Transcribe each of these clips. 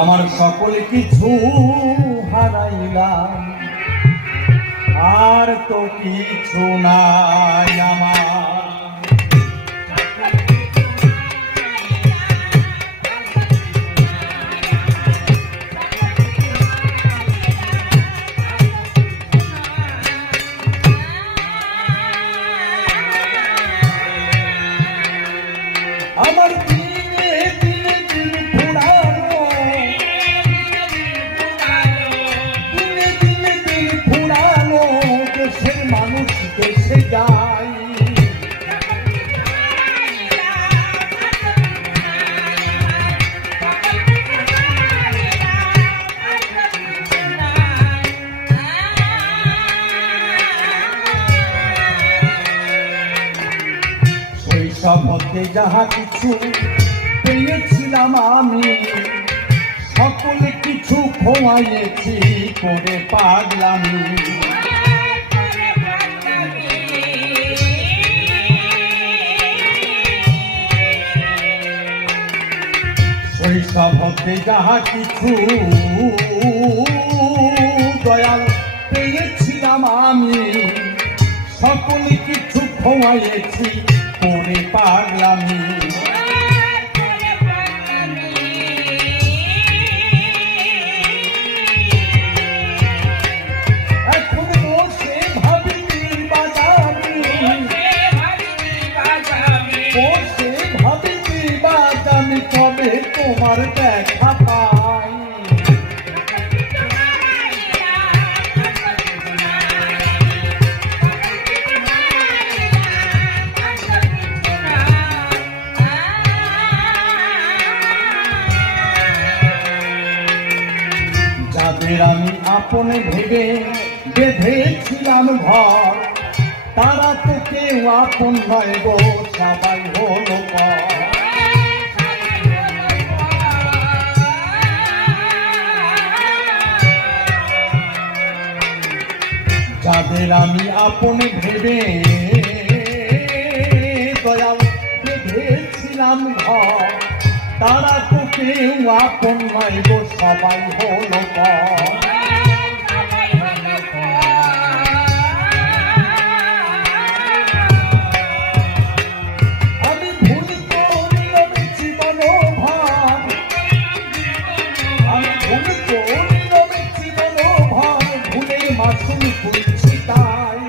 আমার সকল কিছু হারাইলাম, আর তো কিছু নাই আমার। আমার দিনে দিনে দিন ফুরালো, দিনে দিনে দিন ফুরালো, দেশের মানুষ দেশে যায়। শৈশব হতে যাহা কিছু পেয়েছিলাম আমি, সকল কিছু খোয়াইয়েছি করে পাগলামি। শৈশব হতে যাহা কিছু দয়াল পেয়েছিলাম আমি, সকল কিছু খোয়াইয়েছি করে পাগলামি। এখন বসে ভাবি বাজাবি, বসে ভাবি বাজাবি, তবে তোমার দেখা পাই। যাদের আমি আপনে ভেবে বেঁধেছিলাম ঘর, তারা তো কেউ আপন নয় গো, সবাই হলো পর। যাদের আমি আপনে ভেবে দয়াল বেঁধেছিলাম ঘর, তারা তো কেউ আপন নয় গো, সবাই হলো পর। আমি ভুল করলাম জীবন ভার, আমি ভুল করলাম জীবন ভার, ভুলের মাসুল বুঝছি তাই।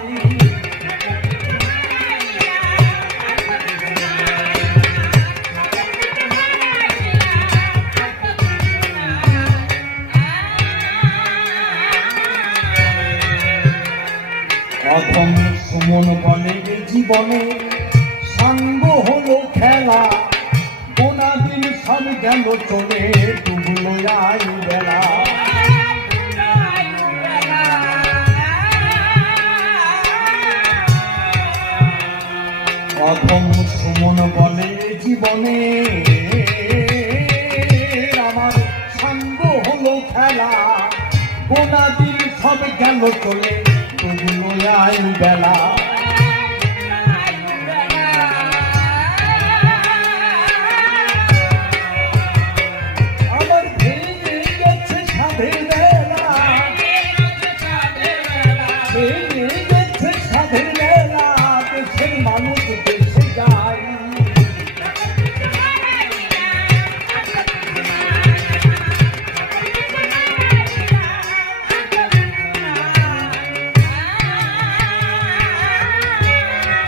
প্রথম সুমন বলে জীবনে সাঙ্গ হলো খেলা, গোনা দিন সব গেল চলে, ডুবলো আয়ু বেলা। প্রথম সুমন বলে জীবনে আমার সাঙ্গ হলো খেলা, গোনা দিন সব গেল চলে, ডুবলো আয়ু বেলা।